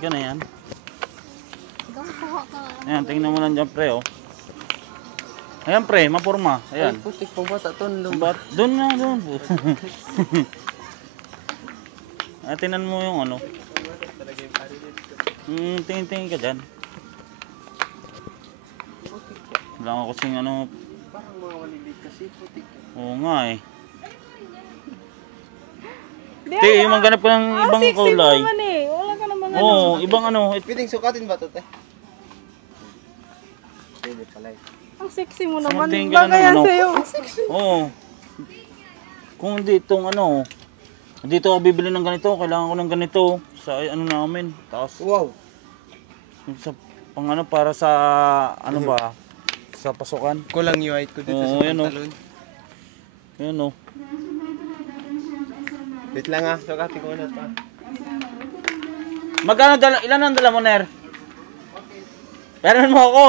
ka na yan. Kuha ka. Ayan, tingnan mo lang dyan, pre, oh. Ayan, pre, mapurma. Ayan. Ay, putik pang bata to. Doon na, doon. Ay, tingnan mo yung ano. Tingin-tingin ka dyan. Wala nga kasing ano. Parang mga maliliit kasi putik. Oo nga eh. Te, yung maghanap ka ng ibang kulay. Eh. Wala ka naman Oo, ibang ano. Pwedeng sukatin ba ito, te? Pwede pala. Ang sexy mo naman. Sumating ka na ng Bagay yan ano. sa'yo. Oo. Kung hindi itong ano. Dito ako bibili ng ganito. Kailangan ko ng ganito. Sa ano namin. Tapos Wow! sa pang ano para sa ano ba? Sa pasukan. Kulang yung height ko dito Oo, sa yan, oh. pantalon. Yun oh. Wait lang ah, sukatin ko ulit pa. Magkano dala? Ilan ang dala mo, Ner? Meron mo ako.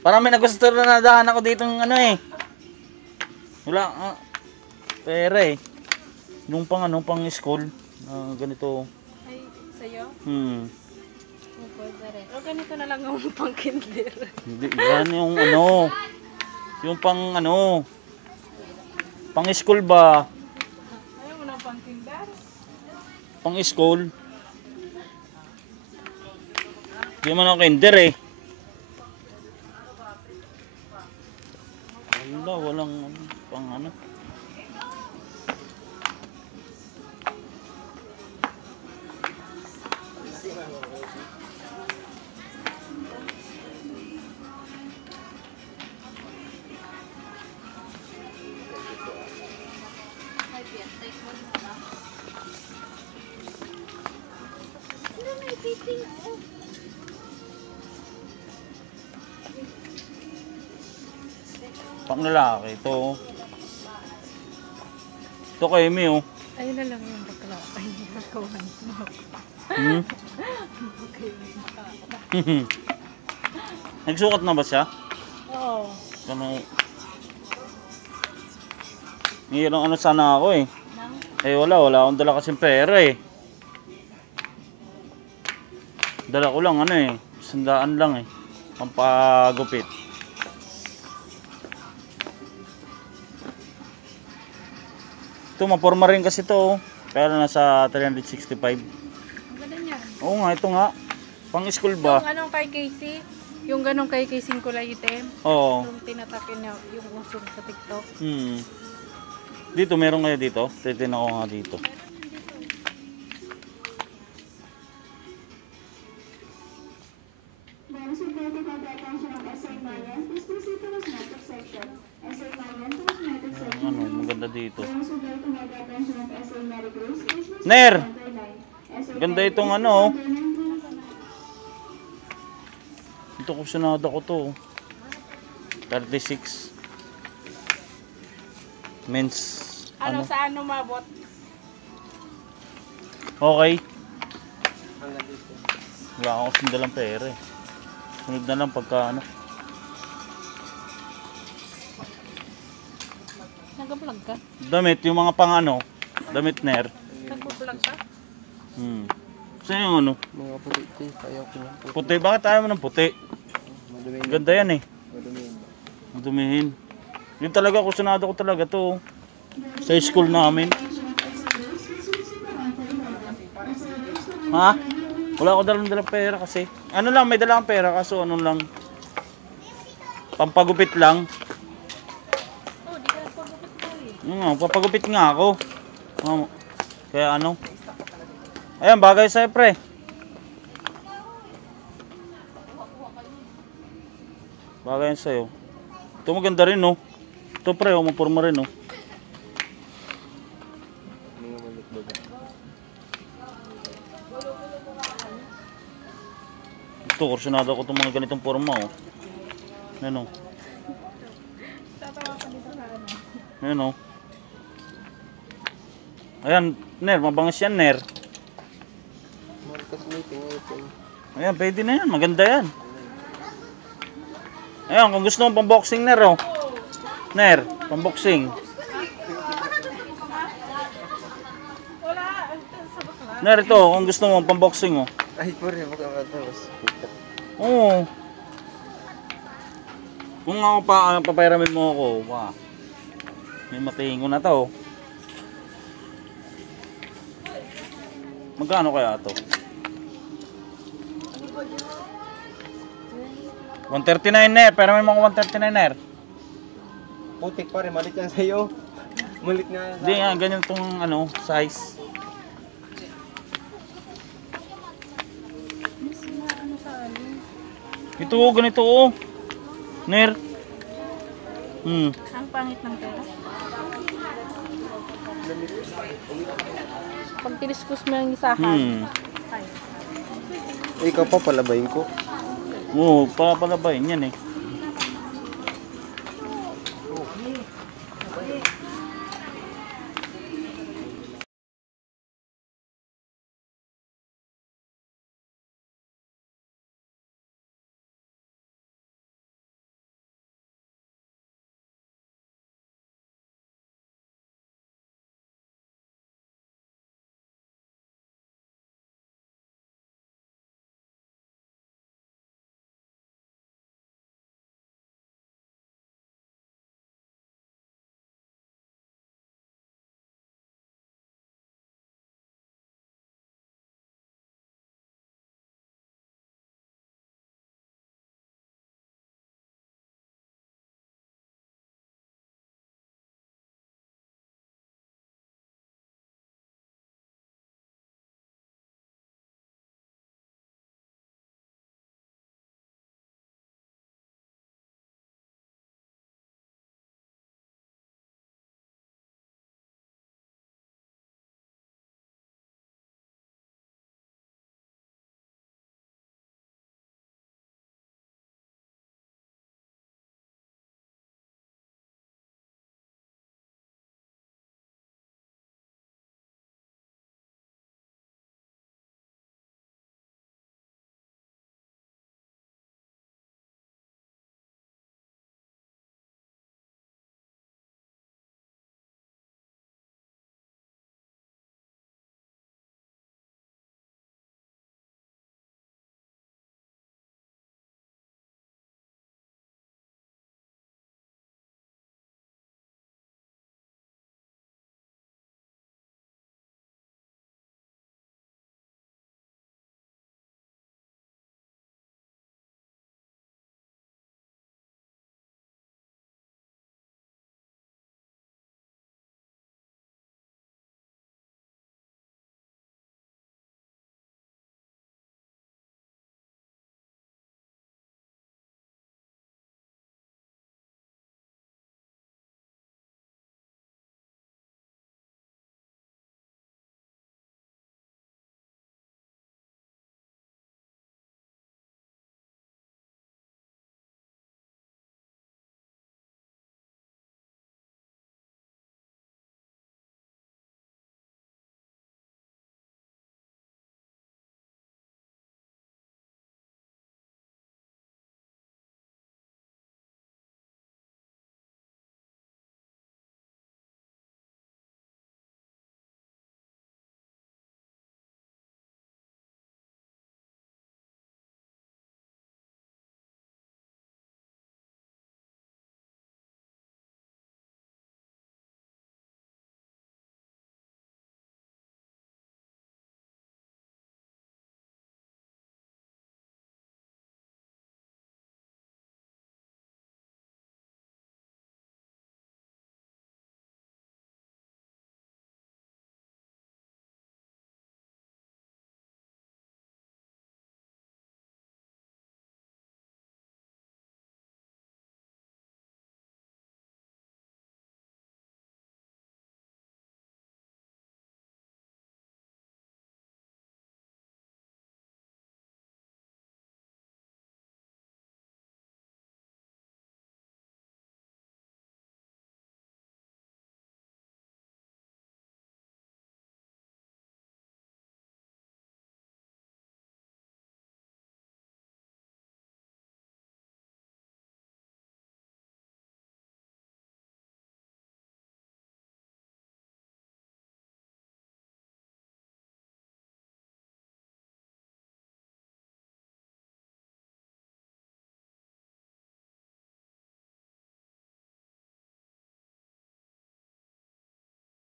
Parang may nagusto na nadahan ako dito ng ano eh. Wala, pera eh. Nung pang ano, pang school. Ganito. Ay, sa'yo? Pero ganito na lang ang pang kinder. Hindi, yan yung ano. Yung pang ano. Pang school ba? Ayaw mo na pang kinder? Pang school. Hindi man ako kinder eh. Wala, walang ano, pang ano. Pang lalaki ito. Ito kay Emi oh. Ayun na lang yung bakla. Ay, nakakuhan mo. Nagsukat na ba siya? Oo. Ano? Mayroong ano sana ako eh. Eh wala akong dala kasing pera eh. Dala ko lang ano eh. 100 lang eh. Pampagupit. Ito, maporma rin kasi ito. Pero nasa 365. Ang ganda niya. Oo nga, ito nga. Pang school ba? Yung anong kay Casey, yung ganong kay Casey kulay itim. Oo. Yung tinatapin niya, yung uso sa TikTok. Dito, meron kayo dito? Titin ako nga dito. Ano, maganda dito. Ner! Ganda itong ano. Ito kusunada ko to. 36. Men's. Ano sa ano mabot? Okay. Hanggang dito. Wala akong kasing dalang pera eh. Sunod na lang pagka ano. Nag-vlog ka? Damit, yung mga pang ano. Damit Ner. Nag-vlog ka? Saan yung ano? Mga puti, ayaw ko lang. Puti, bakit ayaw mo ng puti? Madumihin. Ganda yan eh. Madumihin. Madumihin. Yun talaga, kusunado ko talaga to. Sa school namin. Ha? Wala ako dalang pera kasi. Ano lang, may dalang pera kaso ano lang. Pampagupit lang. Oh, di ka nagpagupit ka eh. Nga, papagupit nga ako. Kaya ano. Ayan, bagay sa'yo pre. Bagay yan sa'yo. Ito maganda rin no. Ito pre, mapurma rin no. Mga malit ba? Ito, kursunado ko itong mga ganitong forma oh. Ayan oh. Tatawa ka dito sa ano. Ayan oh. Ayan, Ner, mabangis yan Ner. Marcos meeting, ito. Ayan, pwede na yan, maganda yan. Ayan, kung gusto mo pang-boxing Ner oh. Ner, pang-boxing. Wala, sa bakla. Narito, kung gusto mo, pang-boxing oh. Ay, pare, baka matapos. Oo. Kung ako pa, papairamin mo ako, may matingin ko na to. Magkano kaya to? 139 ner, pero may mga 139 ner. Putik pare, malit yan sa'yo. Malit nga. Hindi nga, ganyan tong ano, size. Mas na ano sa alin. Ito, ganito oh. Ner. Ang pangit ng pera. Pag tiniskus mo yung isahan. Ay. Ikaw pa palabayin ko. Oo, papalabayin yan eh.